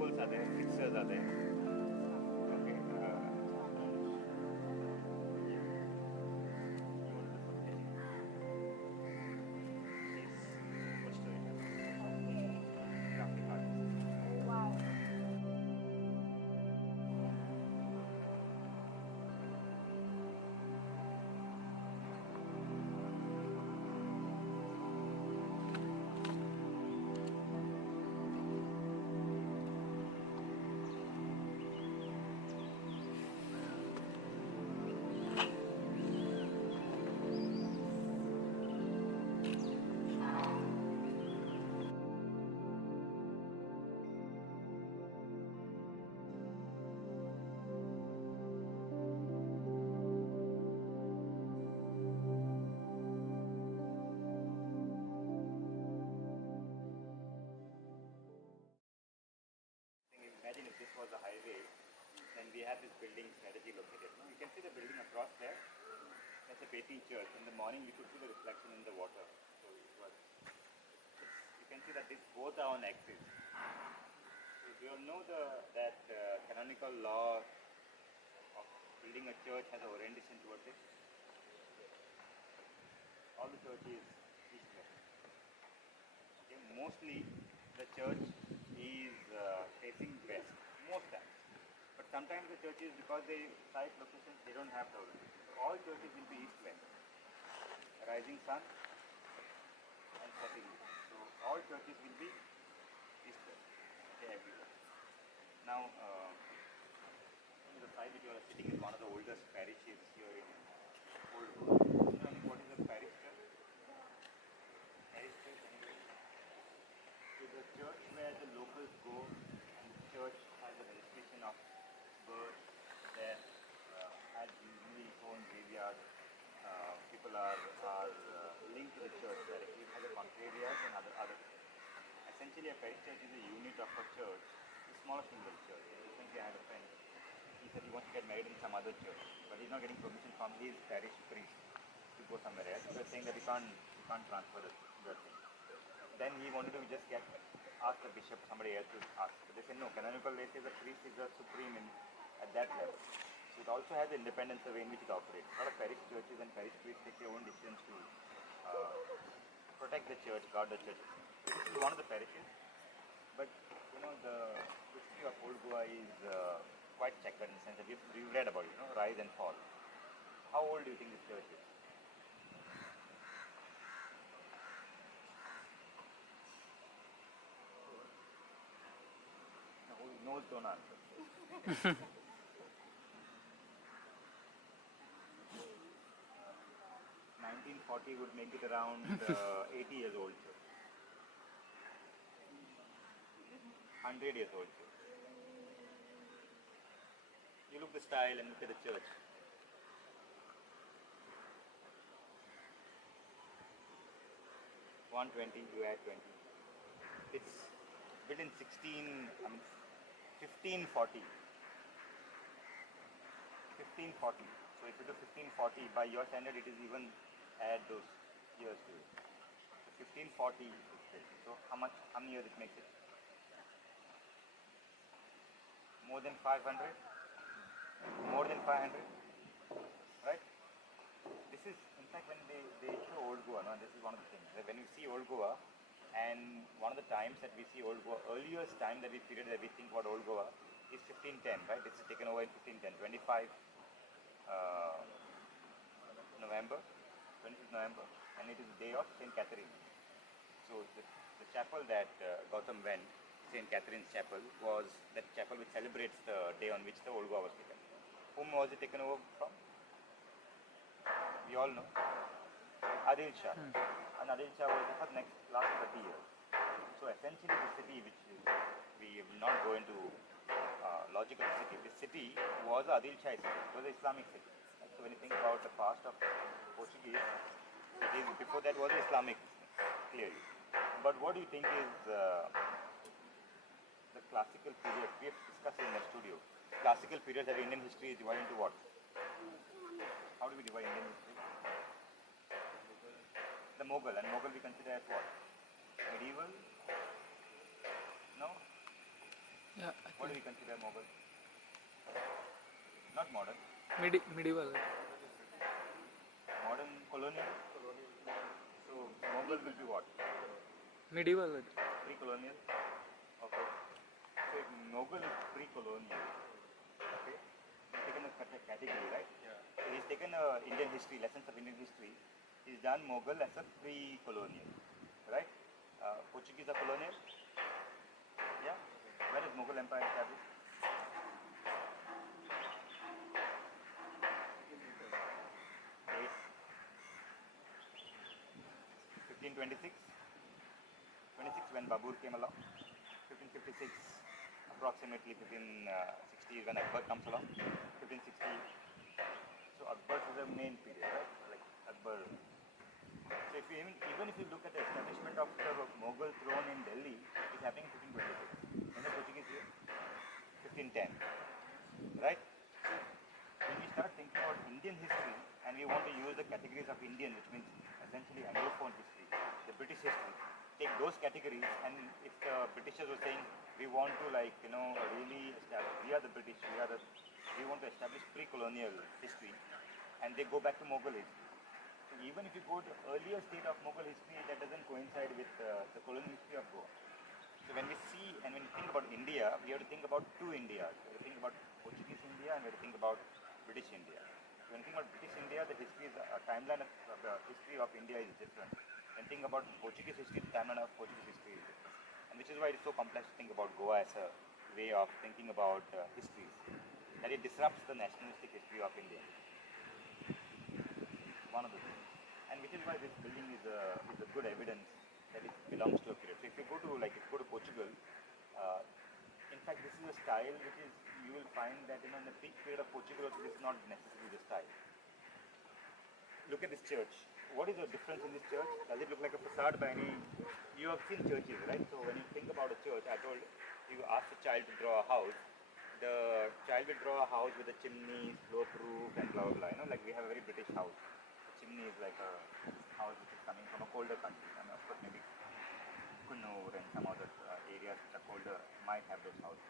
loopholes are there, fixtures are there. Okay. You want to do something? Please, what's the graphic artist? Wow. Imagine if this was a highway, then we have this building strategy located. You can see the building across there. That's a bathing church. In the morning, you could see the reflection in the water. So you can see that these both are on axis. So do you all know that canonical law of building a church has an orientation towards it? All the churches east-west. Okay, mostly the church is facing west, most times. But sometimes the churches, because they site locations, they don't have the orientation. So all churches will be east-west. Rising sun and setting. So all churches will be east-west. Okay, everywhere. Now, the site that you are sitting is one of the oldest parishes here in Old Goa. You know what is a parish church? Parish church, anyway. It's a church where the locals go, and the church has a registration of birth, death, has usually its own graveyard. People are linked to the church directly. It has a conclavias and other things. Essentially, a parish church is a unit of a church, the smallest single church. Recently, I had a friend. He said he wants to get married in some other church, but he's not getting permission from his parish priest to go somewhere else. They're saying that he can't transfer the thing. Then he wanted to just ask the bishop, somebody else to ask. But they said no, canonical law says the priest is the supreme at that level. So it also has the independence of the way in which it operates. A lot of parish churches and parish priests take their own decisions to protect the church, guard the church. So this is one of the parishes. But you know, the history of Old Goa is quite checkered in the sense that we've read about it, rise and fall. How old do you think this church is? No, who knows don't answer. 1940 would make it around 80 years old church. 100 years old church. You look the style and look at the church. $120, you add 20. It's built in 1540. 1540. So if you do 1540, by your standard, it is even add those years to it. So 1540 is built. So how many years it makes it? More than 500? More than 500? Right? This is, in fact, when they show Old Goa, no, this is one of the things. When you see Old Goa, and one of the times that we see Old Goa, earliest time that we period that we think about Old Goa is 1510, right? This is taken over in 1510, 25 November, 25th November, and it is the day of St. Catherine. So the chapel that Gautam went, St. Catherine's Chapel, was that chapel which celebrates the day on which the Old Goa was taken. Whom was it taken over from? We all know. Adil Shah. And Adil Shah was there for the last 30 years. So essentially the city, which is, we will not go into logic of the city, this city was Adil Shah city. It was an Islamic city. So when you think about the past of Portuguese, before that was Islamic, clearly. But what do you think is the classical period? We have discussed it in the studio. Classical periods of Indian history is divided into what? How do we divide Indian history? The Mughal, and Mughal we consider as what? Medieval? No? Yeah, What do we consider Mughal? Not modern. medieval. Modern colonial. So Mughal will be what? Medieval. Pre-colonial. Okay. So if Mughal is pre-colonial, okay, he's taken a category, right? So he's taken Indian history, lessons of Indian history. He's done Mughal as a pre-colonial, right? Portuguese are colonial. Yeah. Where is Mughal Empire established? Date 1526. 26 when Babur came along. 1556 approximately 1560 when Akbar comes along. 1560. So Akbar is the main period, right? Like Akbar. So if you even if you look at the establishment of the Mughal throne in Delhi, it is happening in 1526. When the Portuguese here? 1510. Right? So when we start thinking about Indian history and we want to use the categories of Indian, which means essentially Anglophone history, the British history, take those categories, and if the Britishers were saying we want to really establish, we want to establish pre-colonial history, and they go back to Mughal history. So even if you go to earlier state of Mughal history, that doesn't coincide with the colonial history of Goa. So when we see and when we think about India, we have to think about two Indias. We have to think about Portuguese India and we have to think about British India. So when you think about British India, the history is a timeline of the history of India is different. When you think about Portuguese history, the timeline of Portuguese history is different. And which is why it's so complex to think about Goa as a way of thinking about histories. That it disrupts the nationalistic history of India. One of the things. And which is why this building is a good evidence that it belongs to a period. So if you go to Portugal, in fact this is a style which is, you will find that in the peak period of Portugal this is not necessarily the style. Look at this church. What is the difference in this church? Does it look like a facade by any? You have seen churches, right? So when you think about a church, I told you ask a child to draw a house. The child will draw a house with a chimney, slope roof, and blah blah blah. Like we have a very British house. The chimney is like a house which is coming from a colder country. I mean, of course, maybe Kunur and some other areas which are colder might have those houses.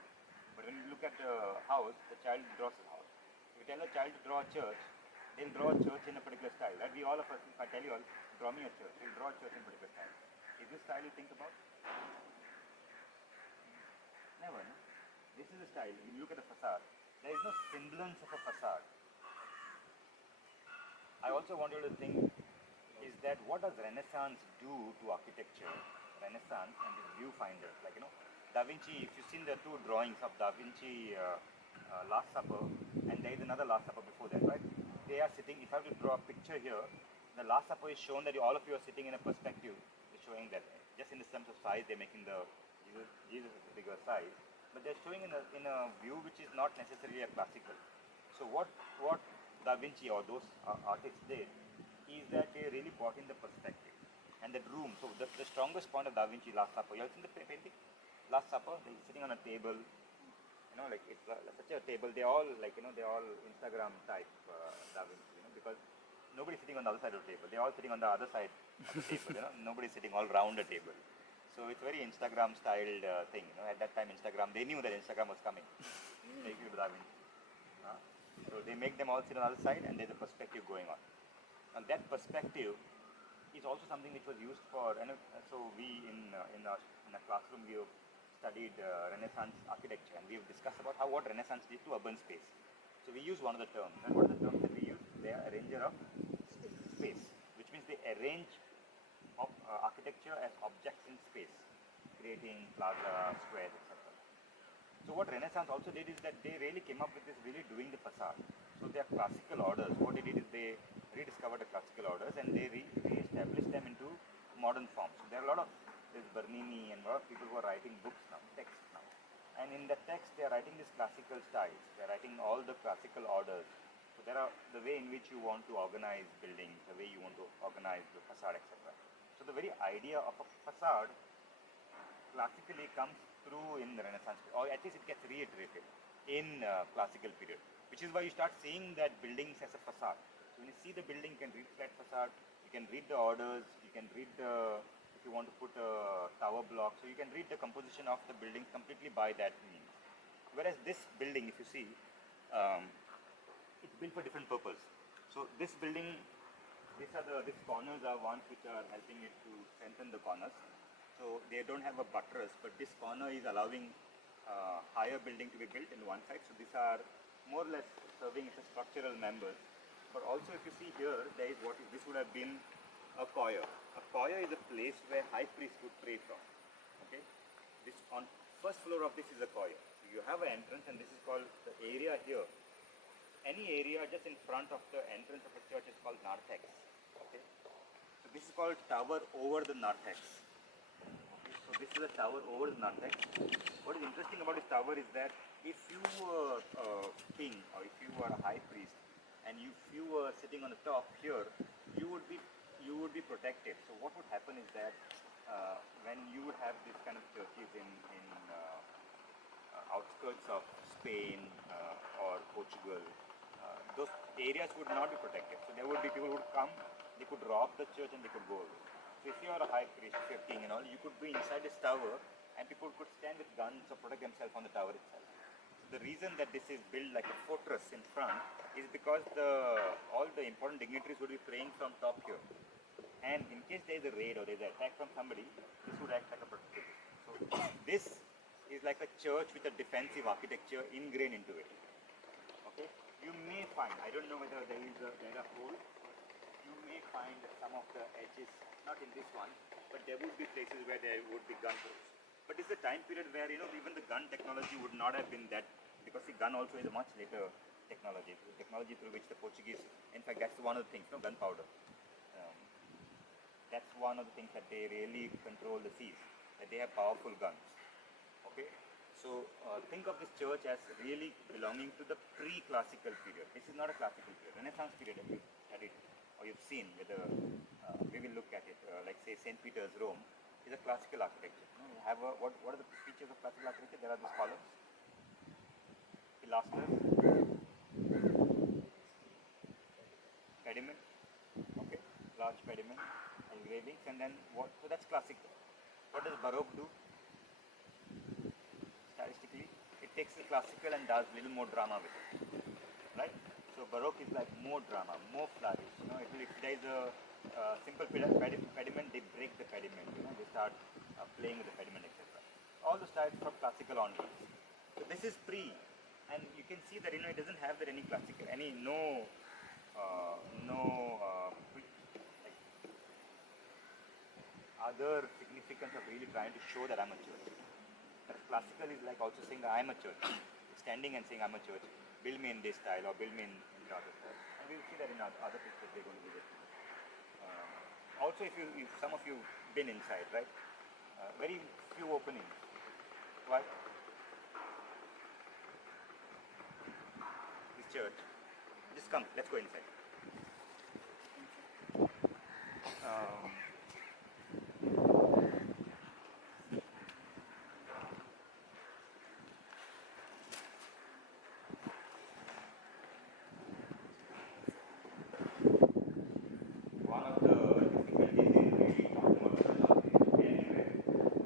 But when you look at the house, the child draws a house. If you tell a child to draw a church, they'll draw a church in a particular style. Right? We all of us, if I tell you all, draw me a church, we'll draw a church in a particular style. Is this style you think about? Never. No? This is a style. You look at the facade. There is no semblance of a facade. I also want you to think is that what does Renaissance do to architecture? Renaissance and the viewfinders, Da Vinci. If you've seen the two drawings of Da Vinci, Last Supper, and there is another Last Supper before that, right? They are sitting. If I were to draw a picture here, the Last Supper is shown that all of you are sitting in a perspective. It's showing that just in the terms of size, they're making the Jesus is a bigger size, but they're showing in a view which is not necessarily a classical. So what Da Vinci or those artists did is that they really brought in the perspective and the room. So the strongest point of Da Vinci Last Supper, you have seen the painting? Last Supper, they're sitting on a table, it's such a table. They're all they're all Instagram type Da Vinci, because nobody's sitting on the other side of the table. They're all sitting on the other side of the table, nobody's sitting all round the table. So it's very Instagram styled thing, At that time, Instagram, they knew that Instagram was coming. Take you to Da Vinci. So they make them all sit on the other side, and there's a perspective going on. And that perspective is also something which was used for. So we in a classroom we have studied Renaissance architecture, and we have discussed about what Renaissance did to urban space. So we use one of the terms, and what are the terms that we use? They are arranger of space, which means they arrange architecture as objects in space, creating plaza, squares, etc. So what Renaissance also did is that they really came up with this really doing the facade. So their classical orders, what they did is they rediscovered the classical orders and they re-established them into modern forms. So there are a lot of, there's Bernini and a lot of people who are writing books now, texts now. And in the text they are writing these classical styles, they are writing all the classical orders. So there are the way in which you want to organize buildings, the way you want to organize the facade, etc. So the very idea of a facade classically comes through in the Renaissance, or at least it gets reiterated in classical period, which is why you start seeing that buildings as a facade. So when you see the building, you can read flat facade, you can read the orders, you can read if you want to put a tower block, so you can read the composition of the building completely by that means. Whereas this building, if you see, um, it's built for different purpose. So this building, these corners are ones which are helping it to strengthen the corners. So they don't have a buttress, but this corner is allowing higher building to be built in one side. So these are more or less serving as structural members. But also, if you see here, there is this would have been a choir. A choir is a place where high priest would pray from. Okay, this on first floor of this is a choir. So you have an entrance, and this is called the area here. Any area just in front of the entrance of a church is called narthex. Okay, so this is called tower over the narthex. Okay, so this is a tower over the narthex. What is interesting about this tower is that if you were a king or if you were a high priest, and if you were sitting on the top here, you would be protected. So what would happen is that when you would have this kind of churches in outskirts of Spain or Portugal, those areas would not be protected. So there would be people who would come, they could rob the church and they could go away. So if you are a high priest, if you are king and all, you could be inside this tower and people could stand with guns or protect themselves on the tower itself. So the reason that this is built like a fortress in front is because all the important dignitaries would be praying from top here. And in case there is a raid or there is an attack from somebody, this would act like a protective. So this is like a church with a defensive architecture ingrained into it. Okay, you may find, I don't know whether there are holes, you may find some of the edges, not in this one, but there would be places where there would be gun holes. But it's a time period where even the gun technology would not have been that, because the gun also is a much later technology, the technology through which the Portuguese, in fact that's one of the things, gunpowder. That's one of the things that they really control the seas, that they have powerful guns. Okay, so think of this church as really belonging to the pre-classical period. This is not a classical period. Renaissance period, if you've studied or you've seen, whether we will look at it, like say St. Peter's, Rome, is a classical architecture. You have what are the features of classical architecture? There are these columns, pilasters, pediment, okay, large pediment, engravings, and then what? So that's classical. What does Baroque do? Stylistically, it takes the classical and does a little more drama with it, right? So Baroque is like more drama, more flourish. If there is a simple pediment, they break the pediment. They start playing with the pediment, etc. All the styles from classical onwards. So this is pre, and you can see that it doesn't have that any classical, like other significance of really trying to show that I'm a church. But classical is like also saying that I'm a church, standing and saying I'm a church. Build me in this style or build me in the other style. And we'll see that in other pictures they're going to do this. Also, if some of you been inside, right? Very few openings. Why? This church. Just come. Let's go inside. One of the difficulties in really talking about church architecture anywhere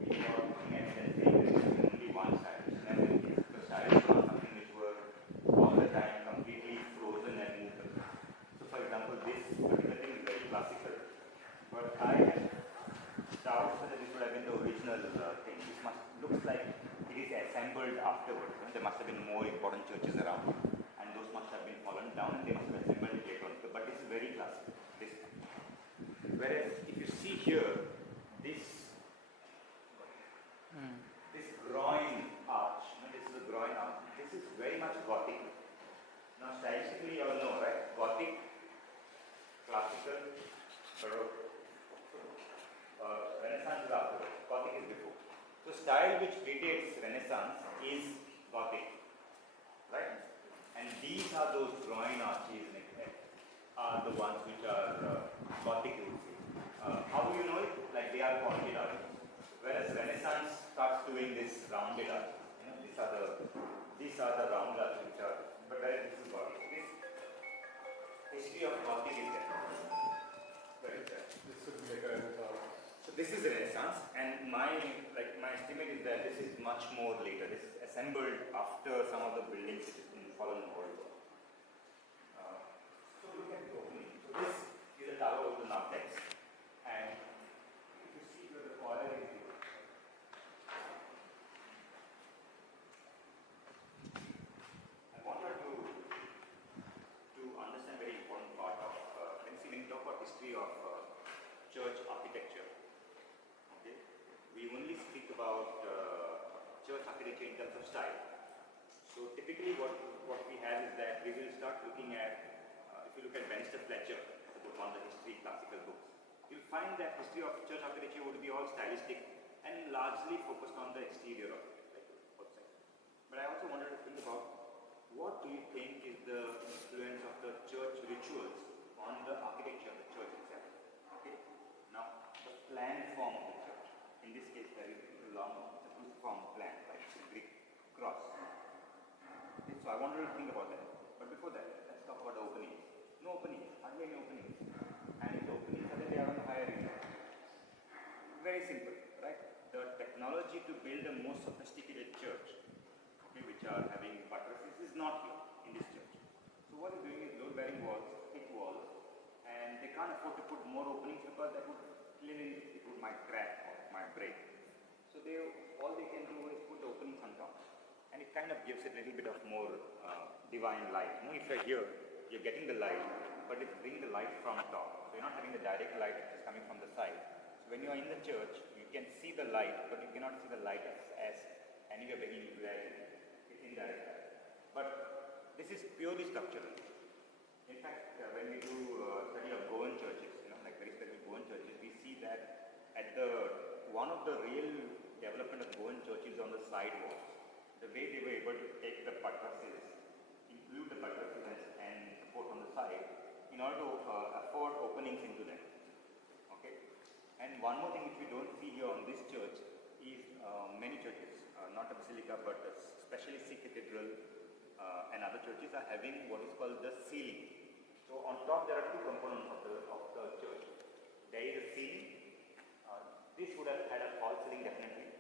is not looking at it and saying that there is only one style. It's never the case. Because styles are not something which were all the time completely frozen and movable. So for example, this particular thing is very classical, but I have doubts whether this would have been the original thing. This looks like it is assembled afterwards. There must have been more important churches around, and those must have been fallen down and they must have assembled it later on. But this is very classical. Whereas if you see here, this groin arch, this is a groin arch, this is very much Gothic. Now stylistically you all know, right? Gothic, classical, Baroque. Renaissance is after, Gothic is before. So style which predates Renaissance is Gothic, right? And these are those groin arches are the ones which are Gothic, you would say. How do you know it? Like they are pointed arches. Whereas Renaissance starts doing this rounded arches. These are the round arches which are, but whereas this is Gothic. This history of Gothic is there. Where is that? This would be like a So this is Renaissance, and my estimate is that this is much more later. This is assembled after some of the buildings which has been fallen old. So look at the opening. So this is a tower of the narthex, and if you see where the choir is here, I wanted to understand very important part of when you talk about history of church architecture. Okay, we only speak about church architecture in terms of style. So typically what we have is that we will start looking at, if you look at Bannister Fletcher, one of the history classical books, you'll find that history of church architecture would be all stylistic and largely focused on the exterior of it, like outside. But I also wanted to think about what do you think is the influence of the church rituals on the architecture of the church itself. Okay? Now, the plan form of the church. In this case, there is a long cruciform plan, like the Greek cross. Okay, so I wanted to think about that. But before that, let's talk about the openings. No openings, hardly any openings. And if the openings are there, they are on the higher region. Very simple, right? The technology to build a more sophisticated church, okay, which are having buttresses, is not here in this church. So what they're doing is load-bearing walls, thick walls, and they can't afford to put more openings because that would clearly, it might crack or might break. So all they can do is put the openings on top, and it kind of gives it a little bit of more divine light. You know, if you're here, you're getting the light, but it's bringing the light from top. So you're not having the direct light which is coming from the side. So when you're in the church, you can see the light, but you cannot see the light as and you're beginning to it's indirect light. But this is purely structural. In fact, when we do study of Goan churches, like very specific Goan churches, we see that at one of the real development of Goan churches on the side walls, the way they were able to take the buttresses, include the buttresses and support on the side, in order to afford openings into them. Okay? And one more thing which we don't see here on this church is many churches, not a basilica, but especially Sikh Cathedral and other churches are having what is called the ceiling. So on top there are two components of the church. There is a ceiling. This would have had a false ceiling definitely.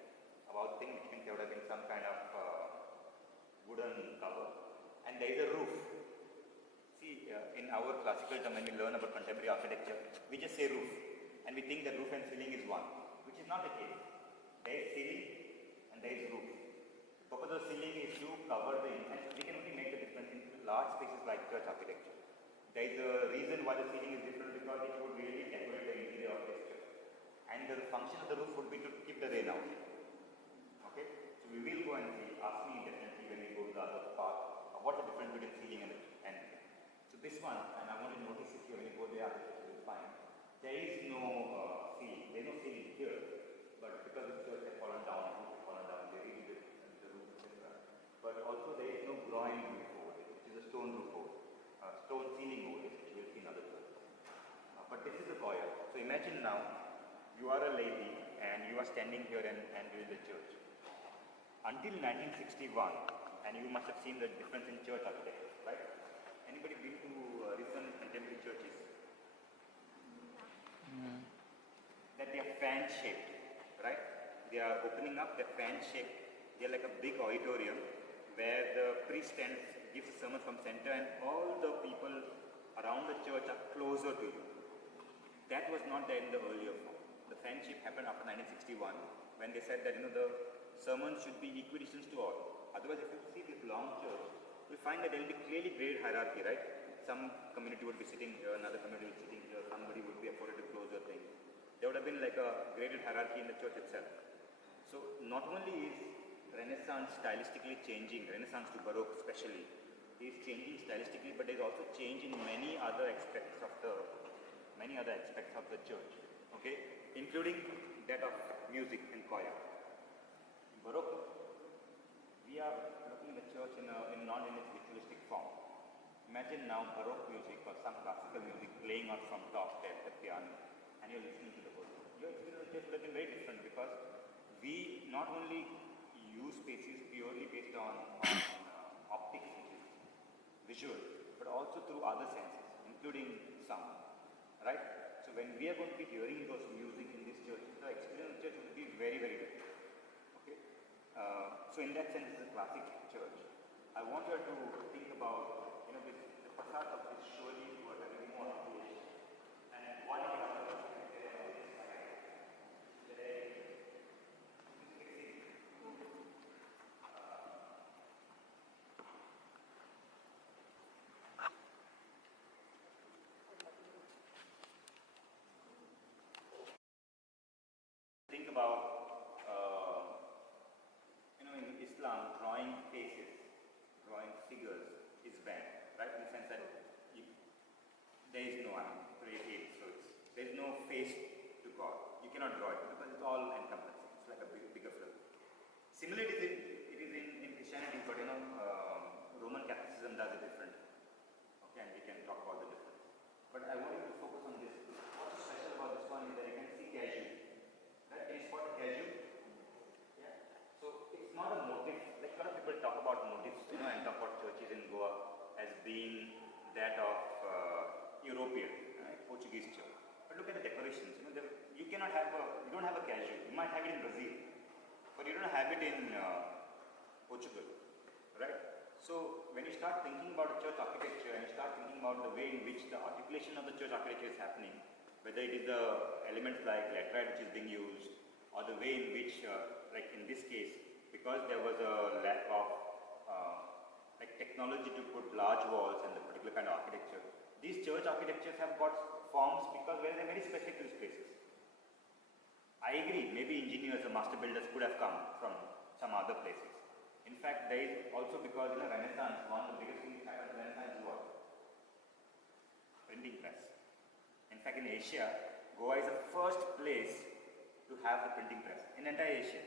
About thing which means there would have been some kind of wooden cover. And there is a roof. See, in our classical term when we learn about contemporary architecture, we just say roof. And we think that roof and ceiling is one, which is not the case. There is ceiling and there is roof. The purpose of ceiling is to cover the, and we can only make the difference in large spaces like church architecture. There is a reason why the ceiling is different because it would really decorate the interior of this church. And the function of the roof would be to keep the rain out. Okay? So we will go and see, ask me definitely when we go to the other part, what's the difference between ceiling and so this one, and I want to notice it here when you go there, you will find there is no ceiling. There is no ceiling here, but because the church has fallen down, there is the roof, etc. But also there is no groin roof over it, which is a stone roof over it, stone ceiling over it, which you will see in other churches. But this is the choir. So imagine now, you are a lady and you are standing here and doing the church. Until 1961, and you must have seen the difference in church architecture, right? Anybody been to recent contemporary churches? That they are fan-shaped, right? They are opening up, they're fan-shaped. They're like a big auditorium where the priest stands, gives a sermon from center, and all the people around the church are closer to you. That was not there in the earlier form. The fan-shape happened after 1961 when they said that the sermon should be equidistant to all. Otherwise, if you see this long church, we find that there will be clearly graded hierarchy, right? Some community would be sitting here, another community would be sitting here, somebody would be afforded to closer things. There would have been like a graded hierarchy in the church itself. So not only is Renaissance stylistically changing, Renaissance to Baroque especially, is changing stylistically, but there is also change in many other aspects of the church, okay, including that of music and choir. In Baroque, we are looking at the church not in its ritualistic form. Imagine now Baroque music or some classical music playing out from top there, the piano, and you're listening to the whole thing. Your experience of church would have been very different because we not only use spaces purely based on optics, which is visual, but also through other senses, including sound, right? So when we are going to be hearing those music in this church, the experience of church will be very, very different. Okay? So in that sense, it's a classic church. I want you to think about, this, the facade of this surely were having more application. And one example think about, in Islam, drawing faces, drawing figures is banned, right? In the sense that there is no, so there is no face to God. You cannot draw it because it's all encompassing. It's like a bigger film. Similarly, it is in Christianity, but Roman Catholicism does it different. Okay, and we can talk about the difference. But I want you to focus on this. What's special about this one is that you can see cashew. Right? Can you spot the cashew? Yeah. So it's not a motif. Like a lot of people talk about motifs, and talk about churches in Goa as being that of European, right? Portuguese church. But look at the decorations. You cannot have you don't have a cashew. You might have it in Brazil, but you don't have it in Portugal, right? So when you start thinking about church architecture and you start thinking about the way in which the articulation of the church architecture is happening, whether it is the elements like laterite which is being used, or the way in which, like in this case, because there was a lack of technology to put large walls and the particular kind of architecture, these church architectures have got forms because they're very specific to these places. I agree, maybe engineers or master builders could have come from some other places. In fact, there is also because in the Renaissance, one of the biggest things that happened in the Renaissance is what? Printing press. In fact, in Asia, Goa is the first place to have the printing press in entire Asia.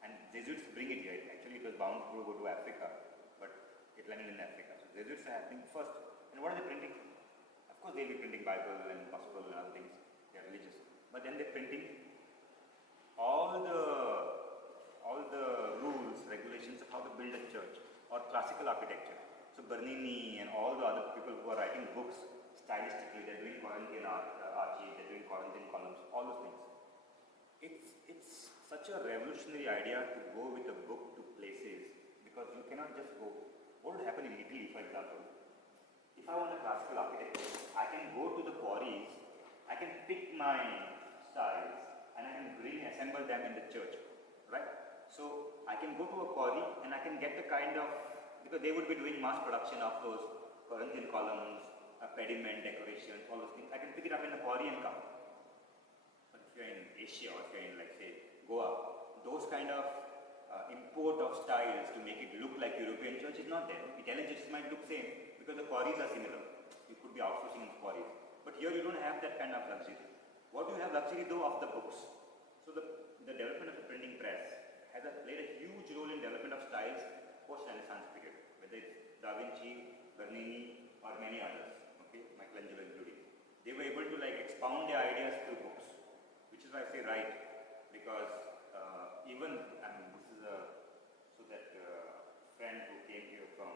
And Jesuits bring it here. Actually, it was bound to go to Africa, but it landed in Africa. So Jesuits are happening first. And what are they printing? Of course, they'll be printing Bible and Gospel and other things. They are religious. But then they're printing all the rules, regulations of how to build a church or classical architecture. So Bernini and all the other people who are writing books stylistically, they're doing Corinthian arches, they're doing Corinthian columns, all those things. It's such a revolutionary idea to go with a book to places because you cannot just go. What would happen in Italy, for example? If I want a classical architecture, I can go to the quarries, I can pick my styles, and I can assemble them in the church, right? So I can go to a quarry and I can get the kind of, because they would be doing mass production of those Corinthian columns, pediment, decorations, all those things. I can pick it up in the quarry and come. But if you're in Asia or if you're in, like, say, Goa, those kind of import of styles to make it look like European church is not there. Italian churches might look same because the quarries are similar. You could be outsourcing in quarries. But here you don't have that kind of luxury. What do you have luxury though of the books? So the development of the printing press has played a huge role in development of styles post-Renaissance period, whether it's Da Vinci, Bernini, or many others, okay, Michelangelo including. They were able to expound their ideas through books, which is why I say right, because even, this is so that friend who came here from,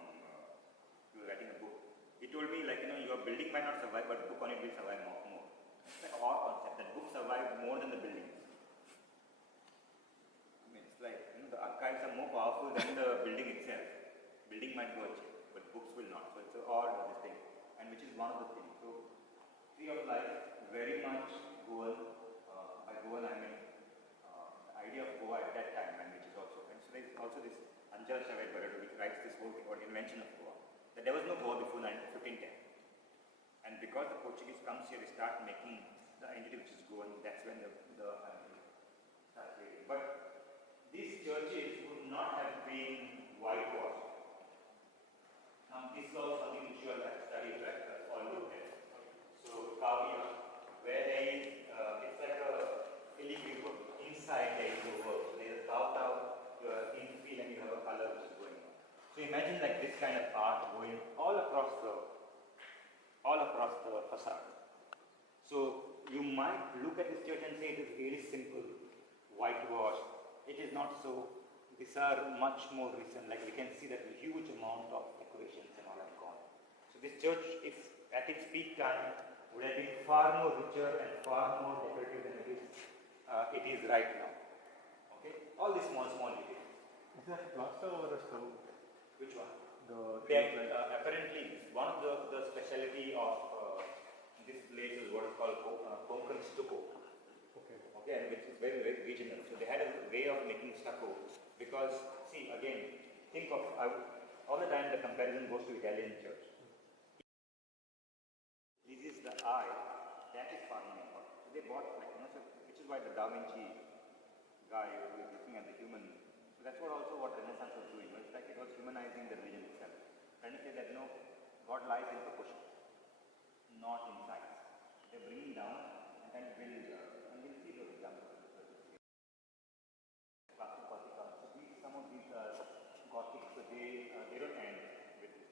he was writing a book, he told me your building might not survive, but book on it will survive more. It's like our concept that books survive more than the buildings. It's like the archives are more powerful than the building itself. Building might go achieve, but books will not. So it's an odd this thing, and which is one of the things. So tree of life very much Goan. By Goan I mean the idea of Goa at that time, and which is also, and so there is also this Anjal Shavet Barado which writes this whole thing about invention of Goa. That there was no Goa before 1510. And because the Portuguese comes here, they start making the entity which is Goan. That's when the starts creating. But these churches would not have been whitewashed. Now, this is also something which you have studied, right? All looked at. So, Kavya, where there is, it's like a filigree work. Inside there is a work. So there is a carved out, you are infill and you have a color which is going on. So imagine this kind of art going all across the facade. So you might look at this church and say it is really simple, whitewashed. It is not so. These are much more recent. Like we can see that a huge amount of decorations and all have gone. So this church, if at its peak time, would have been far more richer and far more decorative than it is right now. Okay, all these small details. Is that plaster or a stone? Which one? The Apparently, one of the specialty of this place is what is called Konkan stucco. Okay. Okay, and which is very, very regional. So they had a way of making stucco because, see, again, think of all the time the comparison goes to Italian church. This is the eye, that is farming effort. So they bought, like, so which is why the Da Vinci guy who is looking at the human. So that's what Renaissance was doing. It's like it was humanizing the religion itself. Trying to say that God lies in proportion, not in size. They're bringing down and then build, and we'll see those examples. Classic Gothic. Some of these Gothic, so they don't end with this.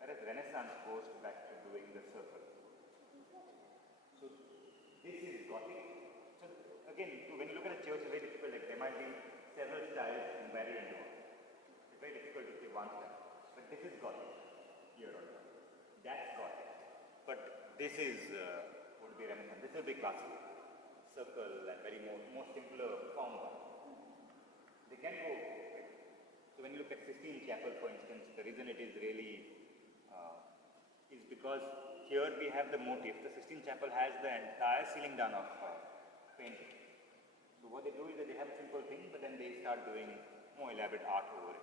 Whereas Renaissance goes back to doing the circle. So this is Gothic. So again, when you look at a church, it's very difficult. Like there might be several styles in variant. It's very difficult to say one style. But this is Gothic. Here on top. That's Gothic. But this is would be Renaissance. This will be classic. Circle and very more simpler form. They can go. So when you look at Sistine Chapel, for instance, the reason it is really is because here we have the motif. The Sistine Chapel has the entire ceiling done of painting. So what they do is that they have a simple thing, but then they start doing more elaborate art over it.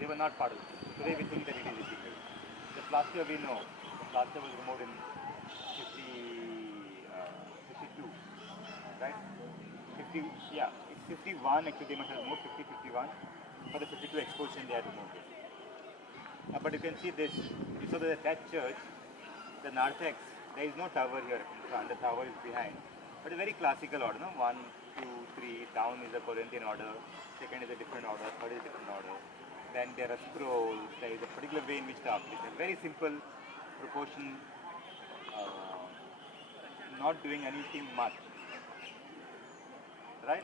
They were not part of it. Today we think that it is illegal. The plaster we know, the plaster was removed in 52, right? 50, yeah, it's 51, actually they must have removed 50, 51. For the 52 exposition they had removed it. But you can see this, you saw that church, the narthex, there is no tower here in front, the tower is behind. But a very classical order, no? 1, 2, 3, down is a Corinthian order, second is a different order, third is a different order. Then there are scrolls, there is a particular way in which the architecture, very simple proportion, not doing anything much, right?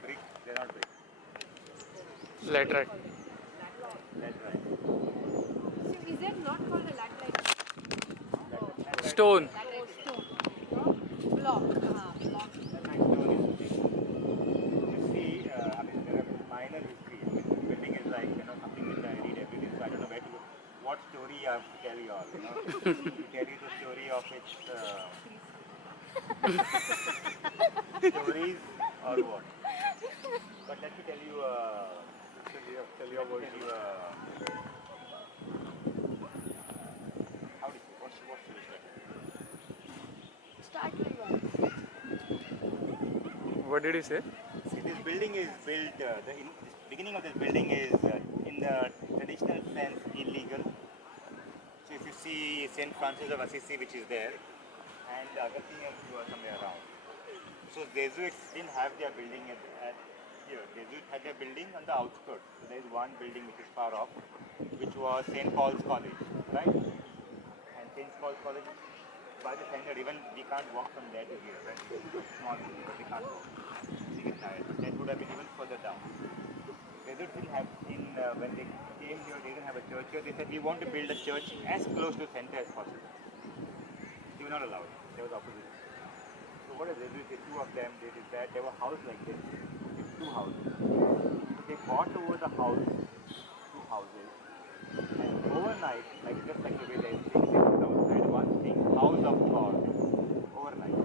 Brick, they're not brick. Laterite. Laterite. So is that not called a laterite? Stone. Stone. Block. Block. Stone is brick. You see, I mean, there are minor history. I mean, building is like, something which I read everything, so I don't know where to go. What story I have to tell you all, to tell you the story of its stories or what. But let me tell you, tell you about how do you say, what's the Start with one. What What did you say? See, this building is built, the beginning of this building is in the traditional sense illegal. So if you see St. Francis of Assisi, which is there, and Agastya somewhere around. So Jesuits didn't have their building at here. Jesuits had their building on the outskirts. So there is one building which is far off, which was St. Paul's College, right? And St. Paul's College is by the center. Even we can't walk from there to here, right? It's small, but we can't walk. We get tired. But that would have been even further down. Jesuits didn't have when they came here, they didn't have a church here. They said we want to build a church as close to the center as possible. They were not allowed. There was opposition. So what did they do? Two of them, they did that. They were housed like this. It's two houses. So they bought over the house, two houses. And overnight, like just like the way they're saying, they put outside one thing, house of God. Overnight.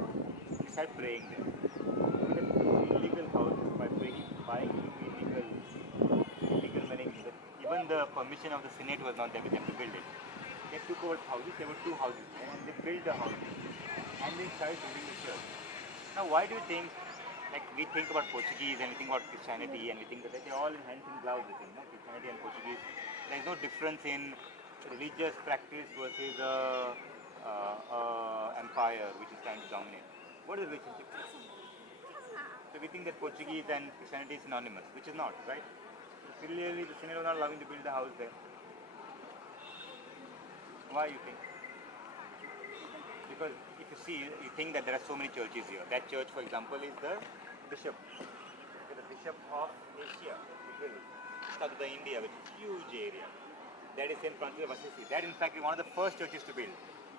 They started praying there. So they took illegal houses by buying illegal meaning that even the permission of the Senate was not there with them to build it. They took over houses, there were two houses there, and they built the houses. And they started building the church. Now, why do you think, like we think about Portuguese and we think about Christianity and we think that they're all in hands and gloves, you think, no? Christianity and Portuguese. There's no difference in religious practice versus empire which is trying to dominate. What is the relationship? So we think that Portuguese and Christianity is synonymous, which is not, right? So clearly the Senate was not allowing to build the house there. Why you think? Because if you see, you think that there are so many churches here. That church, for example, is the bishop. Okay, the bishop of Asia, literally. South of the India, which is a huge area. That is St. Francis of Assisi. That, in fact, is one of the first churches to build.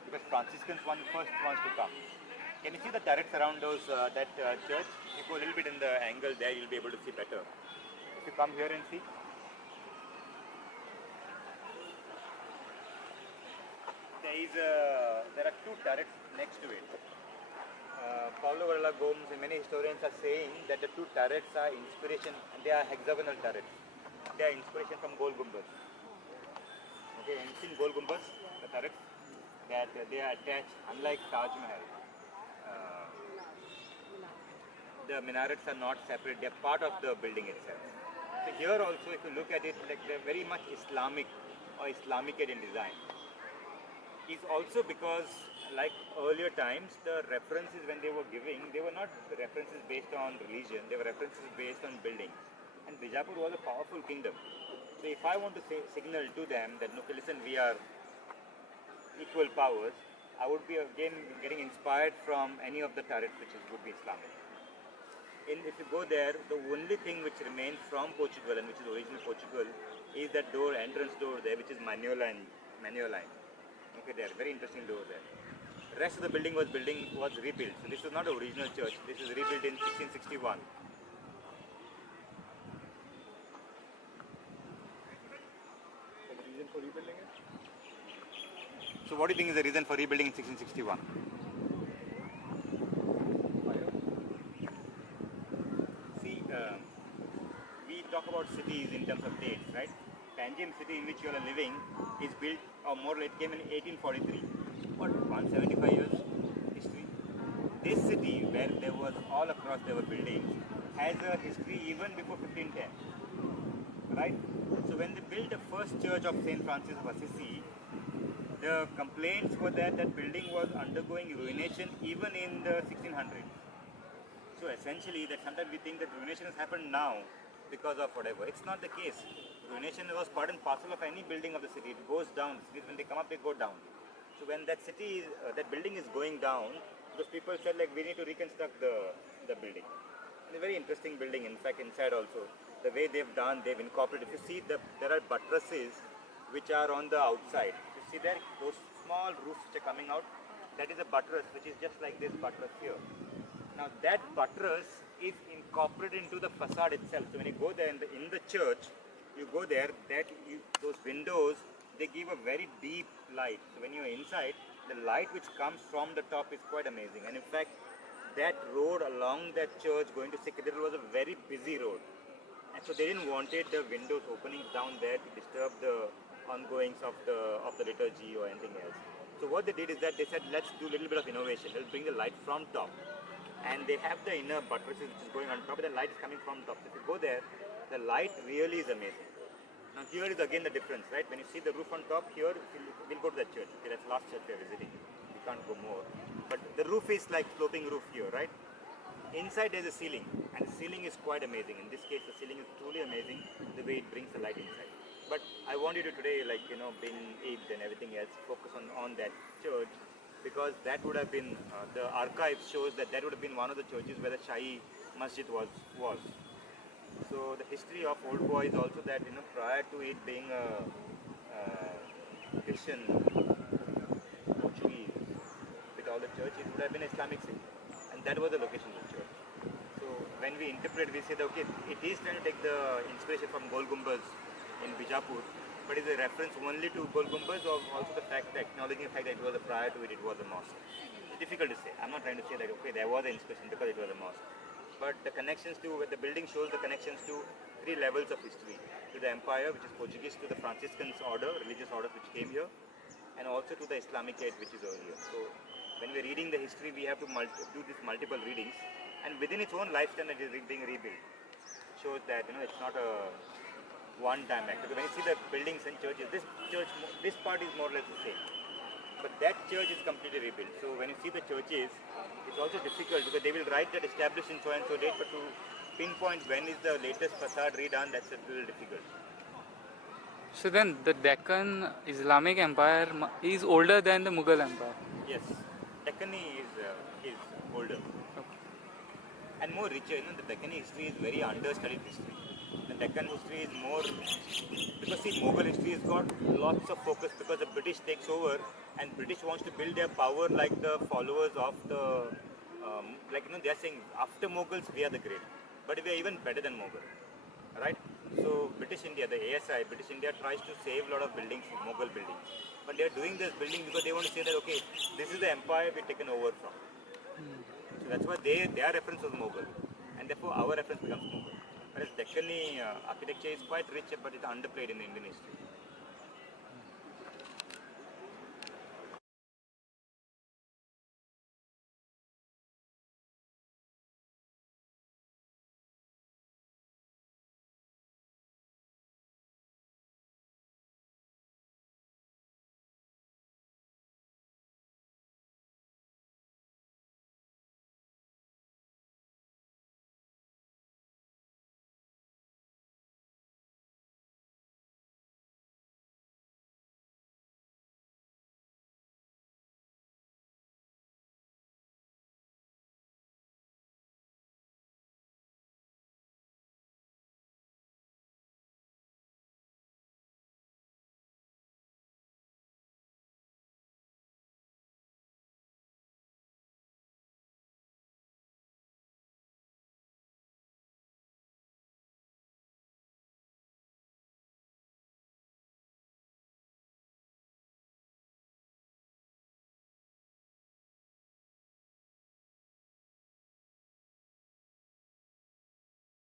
Because Franciscans were the first ones to come. Can you see the turrets around that church? If you go a little bit in the angle there, you'll be able to see better. If you come here and see, there are two turrets next to it. Paulo Varela Gomes and many historians are saying that the two turrets are inspiration, and they are hexagonal turrets. They are inspiration from Gol Gumbaz. Okay, and seen Gol Gumbaz, the turrets, that they are attached, unlike Taj Mahal. The minarets are not separate, they are part of the building itself. So here also, if you look at it, like they're very much Islamic or Islamic in design. Is also because, like earlier times, the references when they were giving, they were not references based on religion, they were references based on buildings. And Bijapur was a powerful kingdom. So if I want to signal to them that, okay, listen, we are equal powers, I would be again getting inspired from any of the turrets which would be Islamic. If you go there, the only thing which remains from Portugal and which is original Portugal is that door, entrance door there, which is manual line. Okay, there, very interesting door there. The rest of the building was rebuilt. So this was not the original church. This was rebuilt in 1661. The reason for rebuilding it? So what do you think is the reason for rebuilding in 1661? See, we talk about cities in terms of dates, right? Panjim city in which you are living is built, or more it came in 1843. What, 175 years history? This city, where there was all across there were buildings, has a history even before 1510. Right? So when they built the first church of St. Francis of Assisi, the complaints were that that building was undergoing ruination even in the 1600s. So essentially, that sometimes we think that ruination has happened now because of whatever. It's not the case. Ruination was part and parcel of any building of the city. It goes down. Cities, when they come up, they go down. So when that that building is going down, those people said like we need to reconstruct the building. It's a very interesting building. In fact, inside also, the way they've incorporated. If you see, there are buttresses which are on the outside. You see there, those small roofs which are coming out. That is a buttress, which is just like this buttress here. Now that buttress is incorporated into the facade itself. So when you go there in the church, you go there, those windows, they give a very deep light. So when you're inside, the light which comes from the top is quite amazing. And in fact, that road along that church going to Sikh Cathedral was a very busy road. And so they didn't wanted the windows opening down there to disturb the ongoings of the liturgy or anything else. So what they did is that they said, let's do a little bit of innovation. Let's bring the light from top. and they have the inner buttresses which is going on top, and the light is coming from top. So if you go there, the light really is amazing. Now here is again the difference, right? When you see the roof on top, here we'll go to that church. Okay, that's the last church we are visiting. We can't go more. But the roof is like sloping roof here, right? Inside there's a ceiling, and the ceiling is quite amazing. In this case, the ceiling is truly amazing, the way it brings the light inside. But I want you to today, like, being Eid and everything else, focus on that church, because that would have been, the archive shows that would have been one of the churches where the Shahi Masjid was. So the history of Old Goa is also that, prior to it being a Christian, Portuguese, with all the church, it would have been Islamic city. And that was the location of the church. So when we interpret, we say that, okay, it is trying to take the inspiration from Gol Gumbaz in Bijapur, but is a reference only to Gol Gumbaz, or also the fact, acknowledging the fact that it was prior to it was a mosque. It's difficult to say. I'm not trying to say that, okay, there was an inspiration because it was a mosque. But the connections to, the building shows the connections to three levels of history. To the empire, which is Portuguese, to the Franciscans order, religious orders which came here, and also to the Islamic age which is earlier. So when we're reading the history, we have to do these multiple readings, and within its own lifespan it is being rebuilt. It shows that it's not a one-time act. Because when you see the buildings and churches, this part is more or less the same. But that church is completely rebuilt. So when you see the churches, it's also difficult because they will write that established in so and so date, but to pinpoint when is the latest facade redone, that's a little difficult. So then the Deccan Islamic Empire is older than the Mughal Empire. Yes, Deccani is older and more richer. The Deccani history is very understudied history. The Deccan history is more, because see, Mughal history has got lots of focus because the British takes over, and British wants to build their power like the followers of the, they are saying after Mughals we are the great, but we are even better than Mughal, right? So British India, the ASI, British India tries to save a lot of buildings, Mughal buildings, but they are doing this building because they want to say that, okay, this is the empire we've taken over from. So that's why their reference was Mughal, and therefore our reference becomes Mughal. Whereas Deccani architecture is quite rich, but it's underplayed in Indian history.